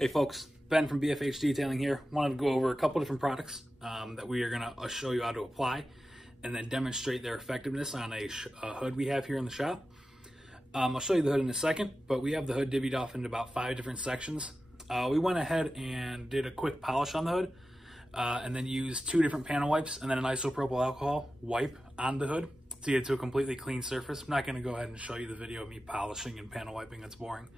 Hey folks, Ben from BFH Detailing here. Wanted to go over a couple different products that we are going to show you how to apply and then demonstrate their effectiveness on a hood we have here in the shop. I'll show you the hood in a second, but we have the hood divvied off into about 5 different sections. We went ahead and did a quick polish on the hood and then used 2 different panel wipes and then an isopropyl alcohol wipe on the hood to get it to a completely clean surface. I'm not going to go ahead and show you the video of me polishing and panel wiping, that's boring.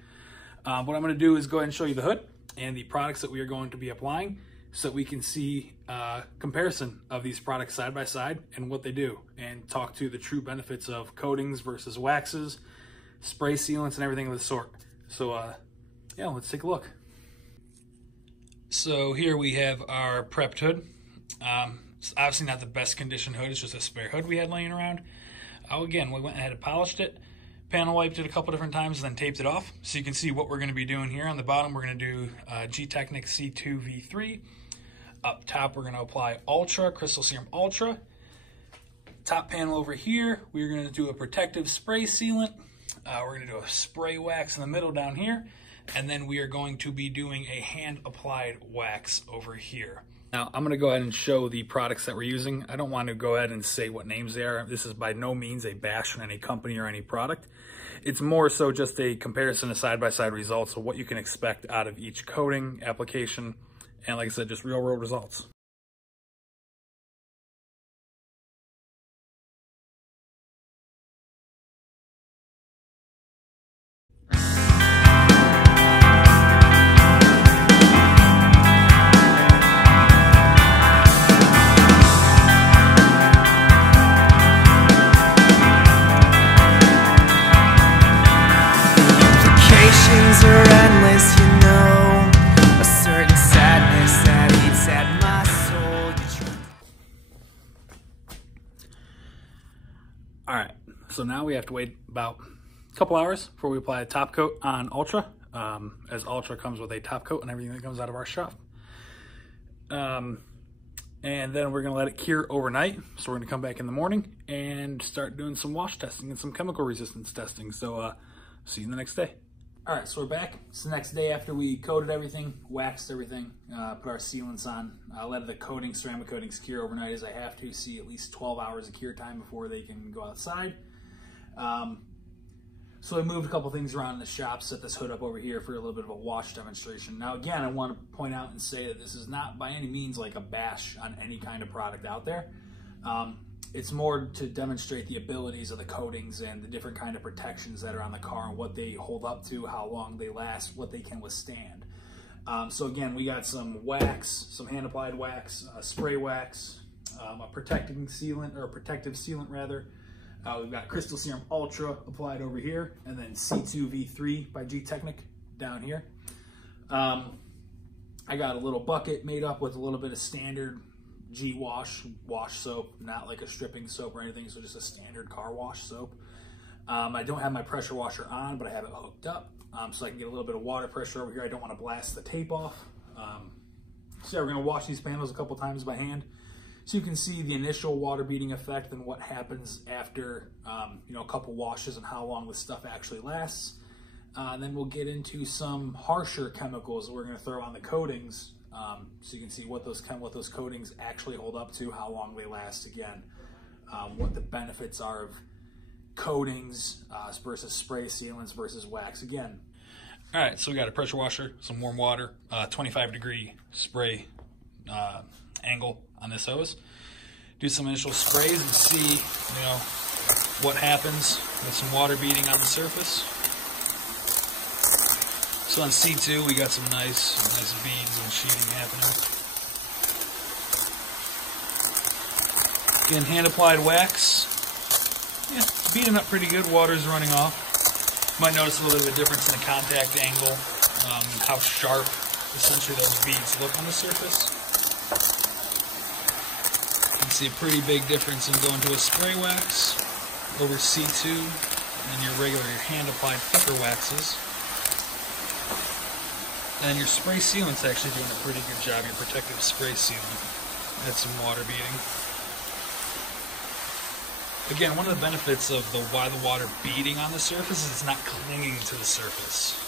What I'm going to do is go ahead and show you the hood and the products that we are going to be applying so that we can see a comparison of these products side by side and what they do, and talk to the true benefits of coatings versus waxes, spray sealants, and everything of the sort. So yeah, let's take a look. So here we have our prepped hood. It's obviously not the best condition hood, it's just a spare hood we had laying around. Again, we went ahead and polished it, panel wiped it a couple different times, and then taped it off. So you can see what we're going to be doing here. On the bottom, we're going to do Gtechniq C2 V3. Up top, we're going to apply Ultra, Crystal Serum Ultra. Top panel over here, we're going to do a protective spray sealant. We're going to do a spray wax in the middle down here. And then we are going to be doing a hand-applied wax over here. Now, I'm going to go ahead and show the products that we're using. I don't want to go ahead and say what names they are. This is by no means a bash on any company or any product. It's more so just a comparison of side-by-side results of what you can expect out of each coating application. And like I said, just real-world results. Are endless, you know, a certain sadness that eats at my soul. All right, so now we have to wait about a couple hours before we apply a top coat on Ultra, as Ultra comes with a top coat and everything that comes out of our shop. And then we're gonna let it cure overnight. So we're gonna come back in the morning and start doing some wash testing and some chemical resistance testing. So see you the next day. All right, so we're back. It's the next day after we coated everything, waxed everything, put our sealants on. I let the coating, ceramic coatings cure overnight as I have to, see at least 12 hours of cure time before they can go outside. So I moved a couple things around in the shop, set this hood up over here for a little bit of a wash demonstration. Now again, I want to point out and say that this is not by any means like a bash on any kind of product out there. It's more to demonstrate the abilities of the coatings and the different kind of protections that are on the car and what they hold up to, how long they last, what they can withstand. So again, we got some wax, some hand-applied wax, spray wax, a protecting sealant, or a protective sealant rather. We've got Crystal Serum Ultra applied over here, and then C2 V3 by Gtechniq down here. I got a little bucket made up with a little bit of standard G-Wash wash soap, not like a stripping soap or anything, so just a standard car wash soap. I don't have my pressure washer on, but I have it hooked up so I can get a little bit of water pressure over here. I don't want to blast the tape off. So yeah, we're going to wash these panels a couple times by hand so you can see the initial water beading effect and what happens after you know, a couple washes and how long this stuff actually lasts. Then we'll get into some harsher chemicals that we're going to throw on the coatings. So you can see what those coatings actually hold up to, how long they last again, what the benefits are of coatings versus spray sealants versus wax again. All right, so we got a pressure washer, some warm water, 25-degree spray angle on this hose. Do some initial sprays and see, you know, what happens with some water beading on the surface. So on C2, we got some nice beads and sheeting happening. Again, hand-applied wax. Yeah, beading up pretty good. Water's running off. Might notice a little bit of a difference in the contact angle, how sharp, essentially, those beads look on the surface. You can see a pretty big difference in going to a spray wax over C2 and your regular hand-applied pepper waxes. And your spray sealant's actually doing a pretty good job, your protective spray sealant. Add some water beading. Again, one of the benefits of why the water beading on the surface is it's not clinging to the surface.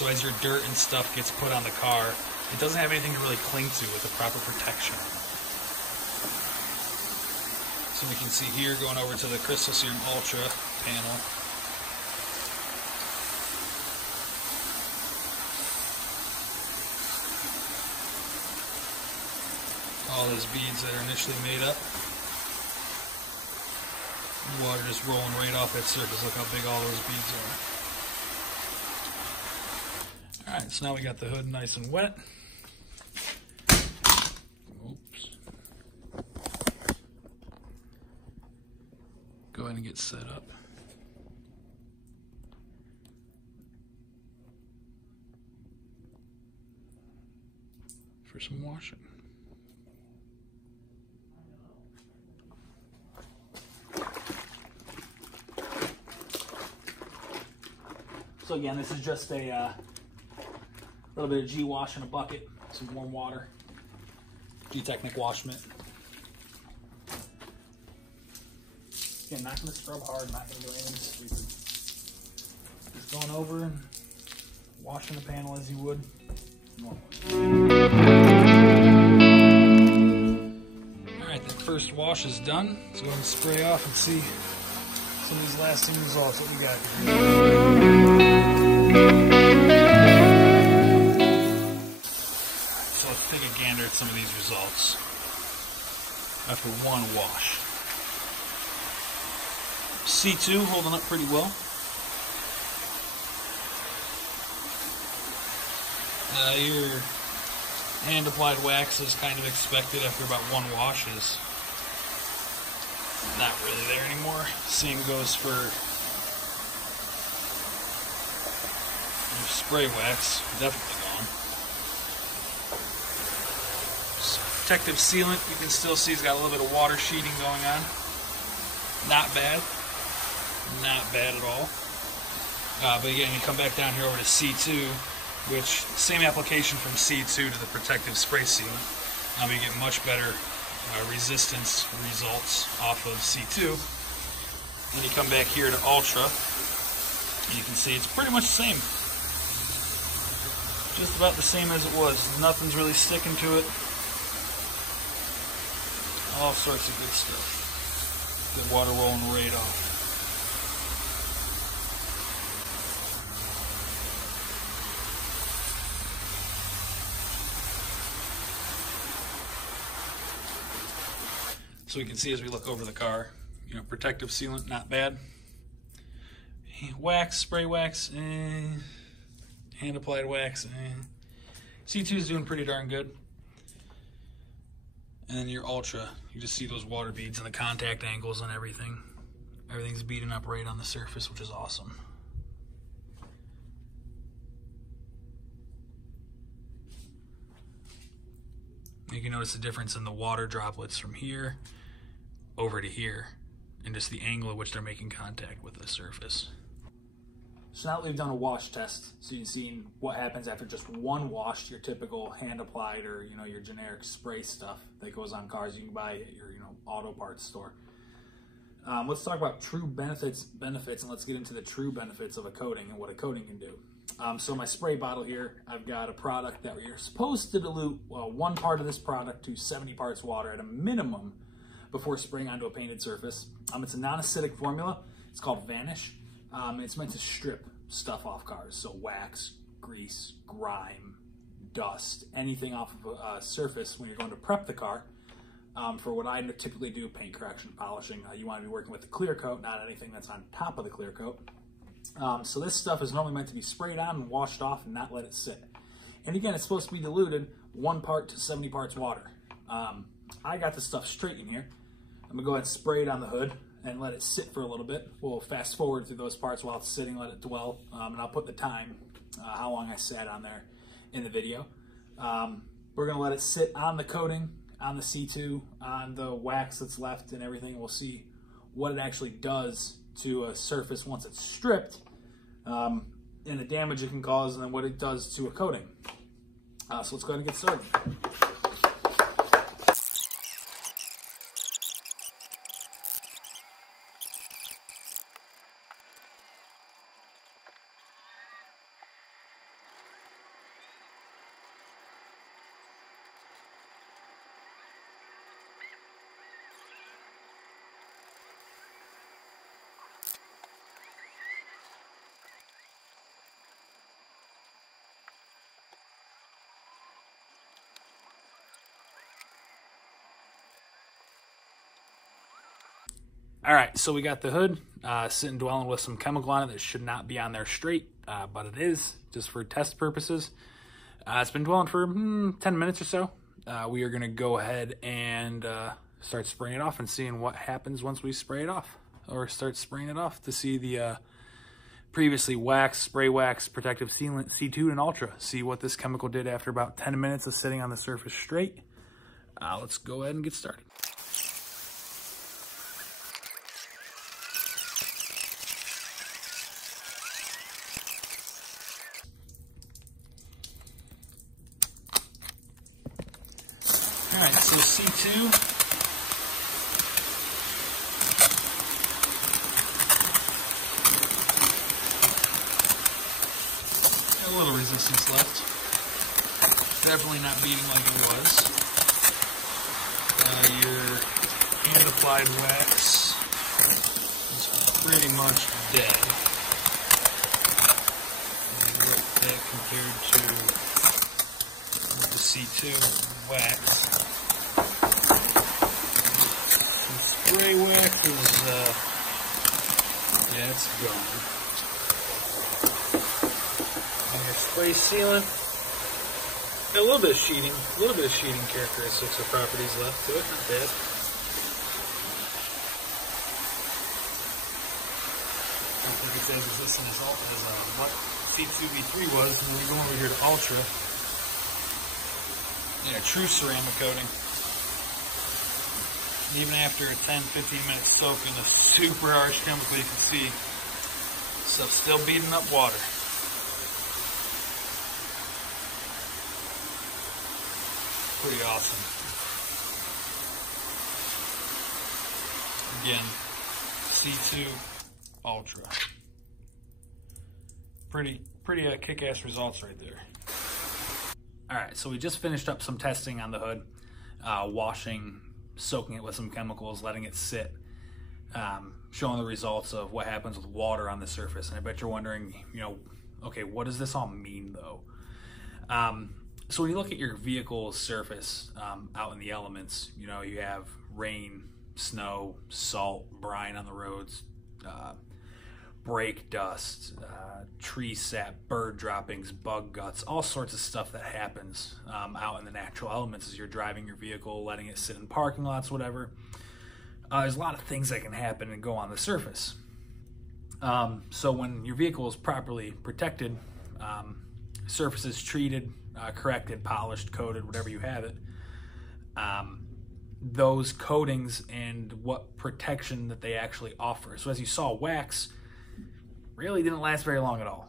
So So as your dirt and stuff gets put on the car, it doesn't have anything to really cling to with the proper protection. So we can see here going over to the Crystal Serum Ultra panel. All those beads that are initially made up. Water just rolling right off that surface. Look how big all those beads are. Alright, so now we got the hood nice and wet. Oops. Go ahead and get set up. For some washing. So again, this is just a little bit of G-Wash in a bucket, some warm water, G-Technic wash mitt. Again, not going to scrub hard, not going to do anything stupid. Just going over and washing the panel as you would normally. Alright, that first wash is done. Let's go ahead and spray off and see some of these lasting results that we got here. So let's take a gander at some of these results after one wash. C2 holding up pretty well. Your hand applied wax is kind of expected after about one wash is not really there anymore. Same goes for your spray wax, definitely gone. Protective sealant, you can still see it's got a little bit of water sheeting going on. Not bad. Not bad at all. But again, you come back down here over to C2, which same application from C2 to the protective spray sealant. You get much better resistance results off of C2. Then you come back here to Ultra, and you can see it's pretty much the same. Just about the same as it was. Nothing's really sticking to it. All sorts of good stuff. Good water rolling right off. So we can see as we look over the car, you know, protective sealant, not bad. Wax, spray wax, hand applied wax, C2 is doing pretty darn good. And then your Ultra, you just see those water beads and the contact angles and everything. Everything's beating up right on the surface, which is awesome. You can notice the difference in the water droplets from here over to here, and just the angle at which they're making contact with the surface. So now that we've done a wash test, so you've seen what happens after just one wash, your typical hand applied or your generic spray stuff that goes on cars you can buy at your auto parts store. Let's talk about true benefits, and let's get into the true benefits of a coating and what a coating can do. So my spray bottle here, I've got a product that you're supposed to dilute one part of this product to 70 parts water at a minimum before spraying onto a painted surface. It's a non-acidic formula. It's called Vanish. It's meant to strip stuff off cars, so wax, grease, grime, dust, anything off of a surface when you're going to prep the car. For what I typically do, paint correction, polishing, you want to be working with the clear coat, not anything that's on top of the clear coat. So this stuff is normally meant to be sprayed on and washed off and not let it sit. And again, it's supposed to be diluted 1 part to 70 parts water. I got this stuff straight in here. I'm gonna go ahead and spray it on the hood and let it sit for a little bit. We'll fast forward through those parts while it's sitting, let it dwell, and I'll put the time, how long I sat on there in the video. We're gonna let it sit on the coating, on the C2, on the wax that's left and everything. We'll see what it actually does to a surface once it's stripped, and the damage it can cause, and then what it does to a coating. So let's go ahead and get started. All right, so we got the hood sitting dwelling with some chemical on it that should not be on there straight, but it is, just for test purposes. It's been dwelling for 10 minutes or so. We are going to go ahead and start spraying it off and seeing what happens once we spray it off, or start spraying it off to see the previously spray wax protective sealant C2 and Ultra. See what this chemical did after about 10 minutes of sitting on the surface straight. Let's go ahead and get started. All right, so C2. A little resistance left. Definitely not beating like it was. Your hand applied wax is pretty much dead. That compared to the C2 wax. The spray wax is, yeah, it's gone. And your spray sealant, a little bit of sheeting characteristics or properties left to it, not bad. I don't think it's as resistant as what C2V3 was, and then we go over here to Ultra. Yeah, true ceramic coating. And even after a 10-15 minute soak in a super harsh chemical, you can see stuff still beating up water. Pretty awesome. Again, C2 Ultra. Pretty kick-ass results right there. All right, so we just finished up some testing on the hood, washing, soaking it with some chemicals, letting it sit, showing the results of what happens with water on the surface. And I bet you're wondering, okay, what does this all mean though? So when you look at your vehicle's surface out in the elements, you have rain, snow, salt, brine on the roads, brake dust, tree sap, bird droppings, bug guts, all sorts of stuff that happens out in the natural elements as you're driving your vehicle, letting it sit in parking lots, whatever. There's a lot of things that can happen and go on the surface. So when your vehicle is properly protected, surfaces treated, corrected, polished, coated, whatever you have it, those coatings and what protection that they actually offer. So as you saw, wax really didn't last very long at all.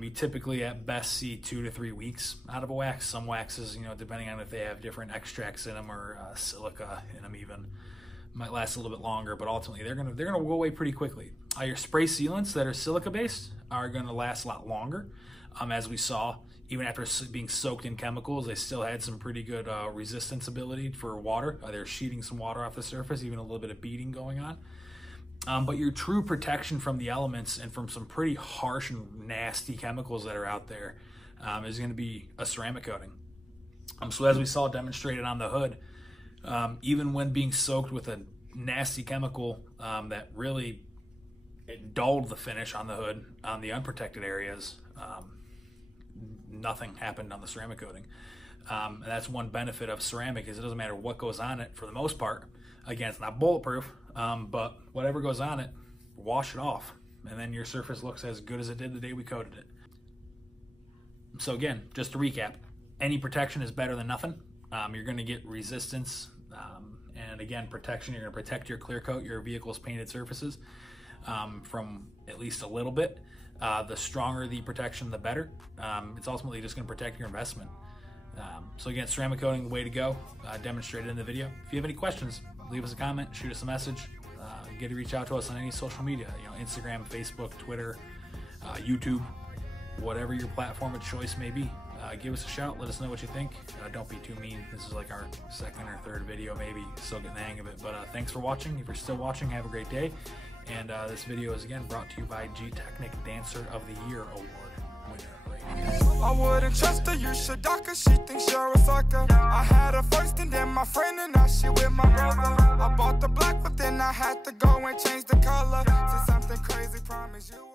You typically at best see 2 to 3 weeks out of a wax. Some waxes, depending on if they have different extracts in them or silica in them even, might last a little bit longer, but ultimately they're gonna go away pretty quickly. Your spray sealants that are silica based are gonna last a lot longer. As we saw, even after being soaked in chemicals, they still had some pretty good resistance ability for water. They're sheeting some water off the surface, even a little bit of beating going on. But your true protection from the elements and from some pretty harsh and nasty chemicals that are out there is going to be a ceramic coating. So as we saw demonstrated on the hood, even when being soaked with a nasty chemical that really dulled the finish on the hood, on the unprotected areas, nothing happened on the ceramic coating. And that's one benefit of ceramic, is it doesn't matter what goes on it for the most part. Again, it's not bulletproof, but whatever goes on it, wash it off, and then your surface looks as good as it did the day we coated it. So again, just to recap, any protection is better than nothing. You're going to get resistance, and again, protection. You're going to protect your clear coat, your vehicle's painted surfaces, from at least a little bit. The stronger the protection, the better. It's ultimately just going to protect your investment. So again, ceramic coating, the way to go, demonstrated in the video. If you have any questions, leave us a comment, shoot us a message, get to reach out to us on any social media, Instagram, Facebook, Twitter, YouTube, whatever your platform of choice may be. Give us a shout, let us know what you think. Don't be too mean. This is like our second or third video, maybe, still getting the hang of it. But thanks for watching. If you're still watching, have a great day. And this video is again brought to you by G-Technic Dancer of the Year Award winner. I wouldn't trust her, you should dock her, she thinks you're a sucker. I had her first and then my friend, and now she with my brother. I bought the block, but then I had to go and change the color to something crazy, promise you.